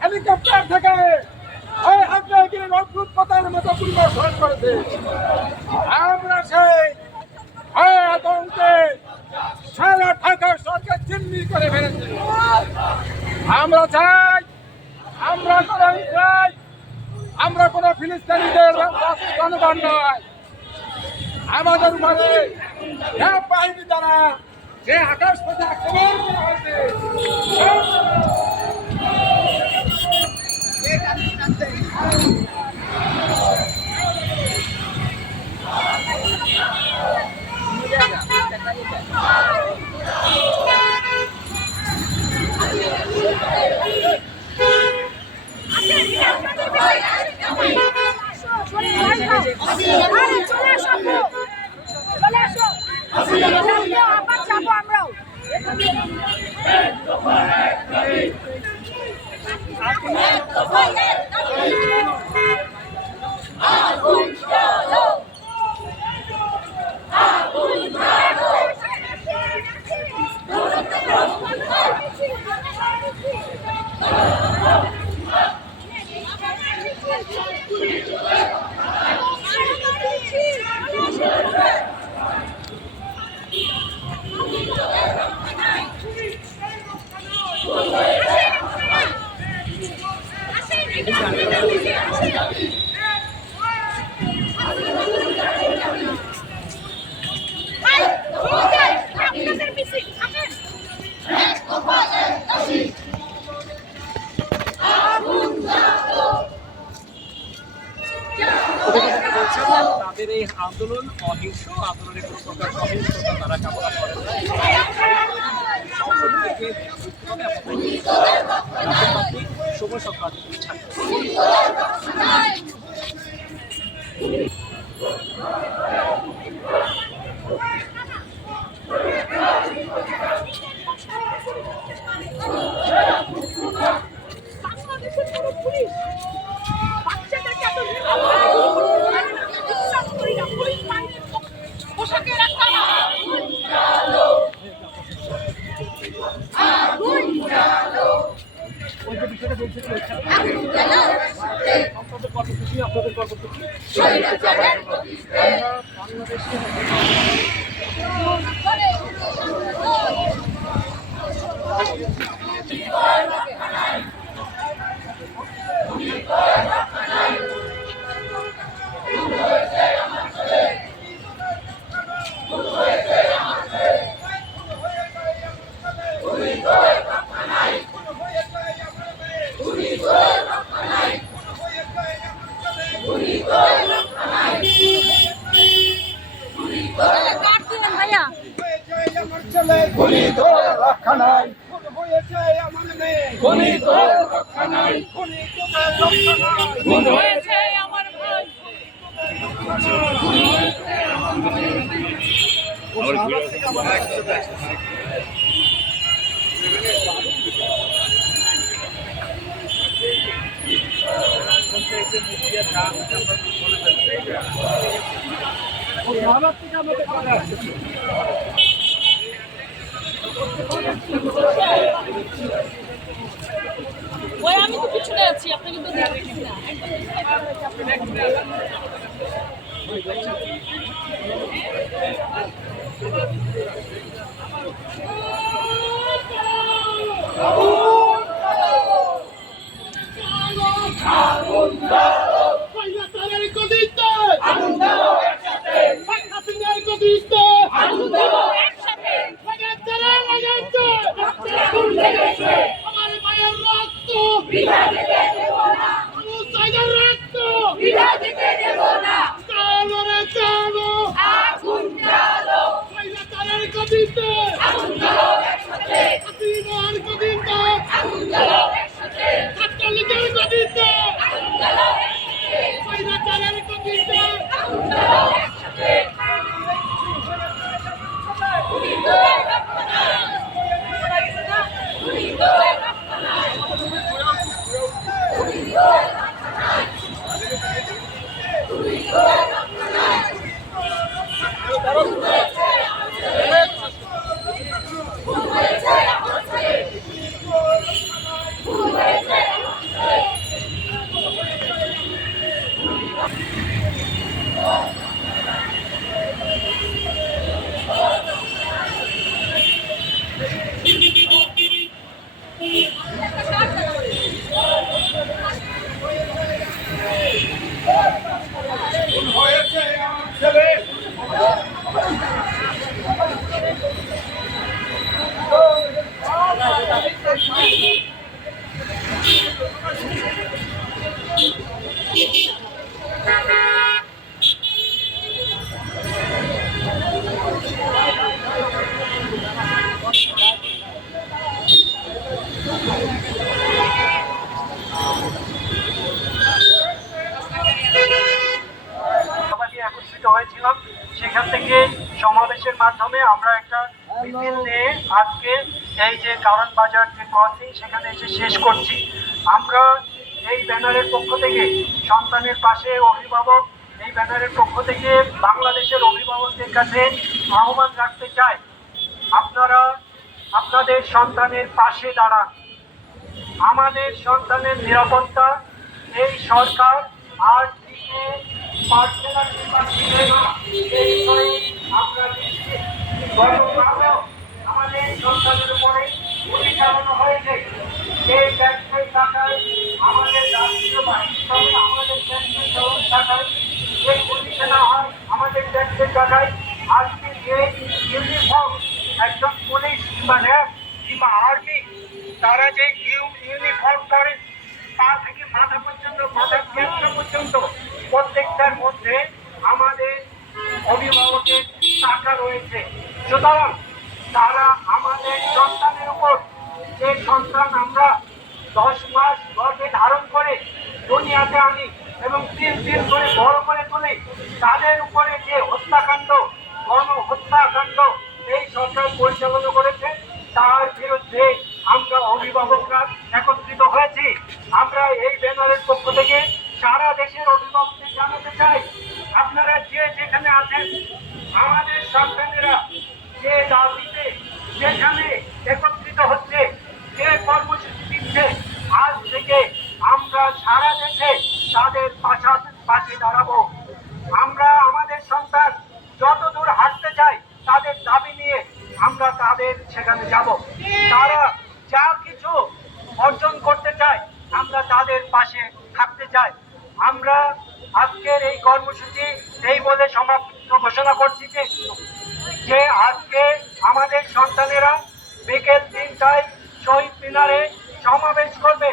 Helicopter থেকে অদ্ভুত কথার মতো পরিবর্তন করেছে। আমরা সেই আতঙ্কে সারা ঢাকা সরকার চিহ্নিত করে ফেলেছে। আমরা চাই আমরা কোন ফিলিস্তিনিদের জনগণ নয়। আমাদের উপরে বাহিনী দ্বারা যে আকাশ পথে আক্রমণ করা হয়েছে তাদের এই আন্দোলন অহিংস আন্দোলনের কোনো প্রকার সহিংসতা তারা কামনা করে সংসদ থেকে শুভ সকাল। আপনাদের কর্মসূচি রক্ষা নাই হয়েছে আমার খুনিদের রক্ষা নাই, খুন হয়েছে আমার ভাই। ওই আমি তো পিছনে আছি, আপনাকে তো দেখতেছি না। আমার মায়ের রক্ত বিনা দিতে দেব না, আমার সাইদের রক্ত বিনা দিতে দেব না। চালো রে চালো, আগুন জ্বালো, সাইদের তারের গদিতে আগুন জ্বালো একসাথে, হাসিনার গদিতে আগুন জ্বালো একসাথে, ছাত্রলীগের গদিতে আগুন জ্বালো একসাথে, সাইদের তারের গদিতে আগুন জ্বালো একসাথে। হয়েছে আমার ছেলে। একত্রিত হয়েছিলাম, সেখান থেকে সমাবেশের মাধ্যমে আমরা একটা মিছিল নিয়ে আজকে এই যে কারণ বাজার যে ক্রসিং সেখানে এসে শেষ করছি। আমরা এই ব্যানারের পক্ষ থেকে সন্তানের পাশে অভিভাবক, এই ব্যানারের পক্ষ থেকে বাংলাদেশের অভিভাবকদের কাছে আহ্বান রাখতে চাই, আপনারা আপনাদের সন্তানের পাশে দাঁড়ান। আমাদের সন্তানের নিরাপত্তা এই সরকার আর দিতে পারছে না কিংবা দিবে না, এই বিষয়ে আমরা নিশ্চিত। গতকালও আমাদের সন্তানের উপরে গুলি চালানো হয়েছে, এই ট্যাক্সের টাকায় আমাদের রাষ্ট্রীয় বাহিনীর সঙ্গে আমাদের ট্যাক্সের টাকায় যে গুলি কেনা হয়, আমাদের ট্যাক্সের টাকায় আজকে যে ইউনিফর্ম একজন পুলিশ কিংবা র্যাব কিংবা আর্মি তারা যে ইউনিফর্ম করে পা থেকে মাথা পর্যন্ত, মাথার কেন্দ্র পর্যন্ত প্রত্যেকটার মধ্যে আমাদের অভিভাবকের টাকা রয়েছে। সুতরাং তারা আমাদের সন্তানের উপর, যে সন্তান আমরা 10 মাস গর্ভে ধারণ করে দুনিয়াতে আনি এবং 3 দিন করে বড় করে তুলি, তাদের উপরে যে হত্যাকাণ্ড, গণহত্যাকাণ্ড এই সরকার পরিচালনা করেছে, তার বিরুদ্ধে আমরা অভিভাবকরা একত্রিত হয়েছি। আমরা এই ব্যানারের পক্ষ থেকে সারা দেশের অভিভাবকদের জানাতে চাই, আপনারা যে যেখানে আছেন, আমাদের সন্তানেরা যে দাবিতে যেখানে একত্রিত হচ্ছে, যে কর্মসূচি দিচ্ছে, আজ থেকে আমরা সারা দেশে তাদের পাশে দাঁড়াবো। আমরা আমাদের সন্তান যত দূর হাঁটতে চাই তাদের দাবি নিয়ে আমরা তাদের সেখানে যাব। তারা যা কিছু অর্জন করতে চায় আমরা তাদের পাশে থাকতে চাই। আমরা আজকের এই কর্মসূচি এই বলে সমাপ্ত ঘোষণা করছি যে আজকে আমাদের সন্তানেরা বিকেল 3টায় শহীদ মিনারে সমাবেশ করবে।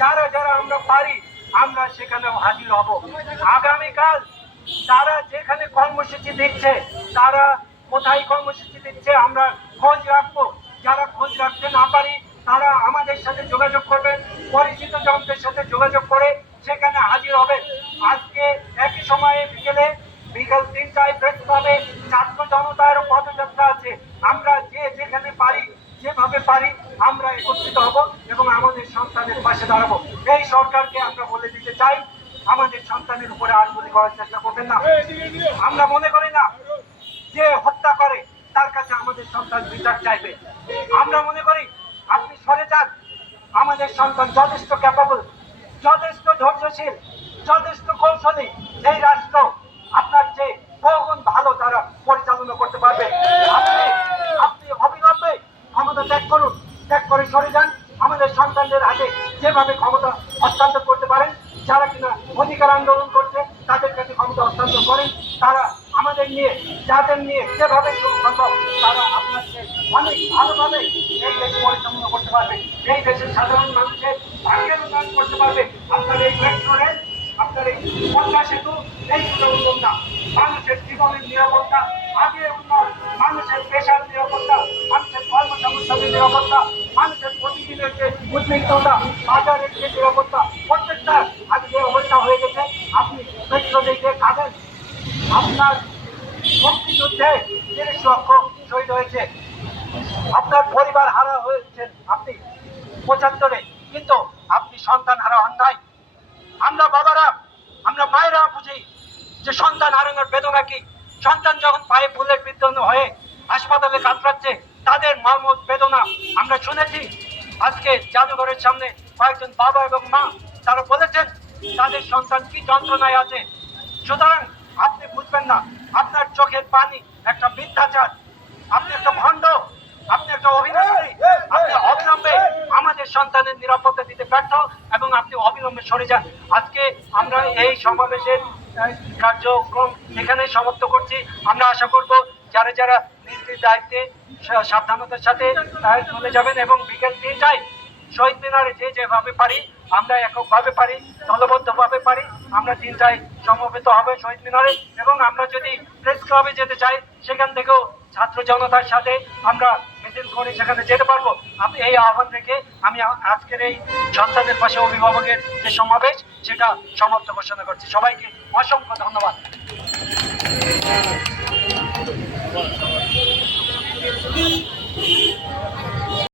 যারা যারা আমরা পারি আমরা সেখানেও হাজির হব। আগামীকাল তারা যেখানে কর্মসূচি দিচ্ছে, তারা কোথায় কর্মসূচি দিচ্ছে আমরা খোঁজ রাখবো। যারা খোঁজ রাখতে না পারি তারা আমাদের সাথে যোগাযোগ করবেন, পরিচিত জনদের সাথে যোগাযোগ করে সেখানে হাজির হবেন। আজকে একই সময়ে বিকেল 3টায় প্রেস ক্লাবে ছাত্র জনতার পদযাত্রা আছে। আমরা যে যেখানে পারি, যেভাবে পারি আমরা একত্রিত হব এবং আমাদের সন্তানের পাশে দাঁড়াবো। এই সরকারকে আমরা বলে দিতে চাই, আমাদের সন্তানের উপরে আর গুলি করার চেষ্টা করবেন না। আমরা মনে করি না যে হত্যা করে তার কাছে আমাদের সন্তান বিচার চাইবে। আমরা মনে করি আপনি সরে যান, আমাদের সন্তান যথেষ্ট ক্যাপাবল, যথেষ্ট ধৈর্যশীল, যথেষ্ট কৌশলী। এই রাষ্ট্র আপনার চেয়ে বহুগুণ ভালো তারা পরিচালনা করতে পারবে। আপনি অবিলম্বে ক্ষমতা ত্যাগ করুন, ত্যাগ করে সরে যান। আমাদের সন্তানদের হাতে যেভাবে ক্ষমতা হস্তান্তর করতে পারেন, যারা কিনা অধিকার আন্দোলন করছে তাদের কাছে ক্ষমতা হস্তান্তর করেন। তারা আমাদের নিয়ে, যাদের নিয়ে যেভাবে সম্ভব তারা আপনাকে অনেক ভালোভাবে এই দেশ পরিচালনা করতে পারবে, এই দেশের সাধারণ মানুষের ভাগ্যের উন্নয়ন করতে পারবে। আপনার এই মেট্রো রেল, আপনার এই পদ্মা সেতু, এই দুটো উন্নয়ন না, মানুষের জীবনের নিরাপত্তা আগে উন্নয়ন, মানুষের পেশার নিরাপত্তা, মানুষের কর্মসংস্থানের নিরাপত্তা, মানুষের প্রতিদিনের যে উদ্বিগ্নতা, বাজারের যে নিরাপত্তা, প্রত্যেকটা আজকে অবস্থা হয়ে গেছে। আপনি মেট্রো দেখে কাঁদেন, আপনার মুক্তিযুদ্ধে ৩০ লক্ষ শহীদ হয়েছে, আপনার পরিবার হারা হয়েছেন আপনি ৭৫-এ, কিন্তু আপনি সন্তান হারা হন নাই। আমরা বাবারা, আমরা মায়েরা বুঝি যে সন্তান হারানোর বেদনা কি। সন্তান যখন পায়ে বুলেট বিদ্ধ হয়ে হাসপাতালে কাতরাচ্ছে, তাদের মর্ম বেদনা আমরা শুনেছি। আজকে জাদুঘরের সামনে কয়েকজন বাবা এবং মা তারা বলেছেন তাদের সন্তান কি যন্ত্রণায় আছে। সুতরাং আপনি বুঝবেন না, আপনার চোখের পানি একটা মিথ্যাচার, আপনি একটা ভণ্ড, আপনি একটা অভিনেত্রী। আপনি অবিলম্বে আমাদের সন্তানের নিরাপত্তা দিতে ব্যর্থ এবং আপনি অবিলম্বে সরে যান। আজকে আমরা এই সমাবেশের কার্যক্রম এখানে সমাপ্ত করছি। আমরা আশা করব যারা যারা নিজ নিজ দায়িত্বে সাবধানতার সাথে চলে যাবেন এবং বিকেল 3টায় শহীদ মিনারে যে যেভাবে পারি, আমরা এককভাবে পারি, দলবদ্ধভাবে পারি, আমরা 3টায় সমবেত হবে শহীদ মিনারে। এবং আমরা যদি প্রেস ক্লাবে যেতে চাই, সেখান থেকেও ছাত্র জনতার সাথে আমরা মিছিল করে সেখানে যেতে পারবো। আমি এই আহ্বান রেখে আমি আজকের এই সন্তানের পাশে অভিভাবকের যে সমাবেশ সেটা সমাপ্ত ঘোষণা করছি। সবাইকে অসংখ্য ধন্যবাদ।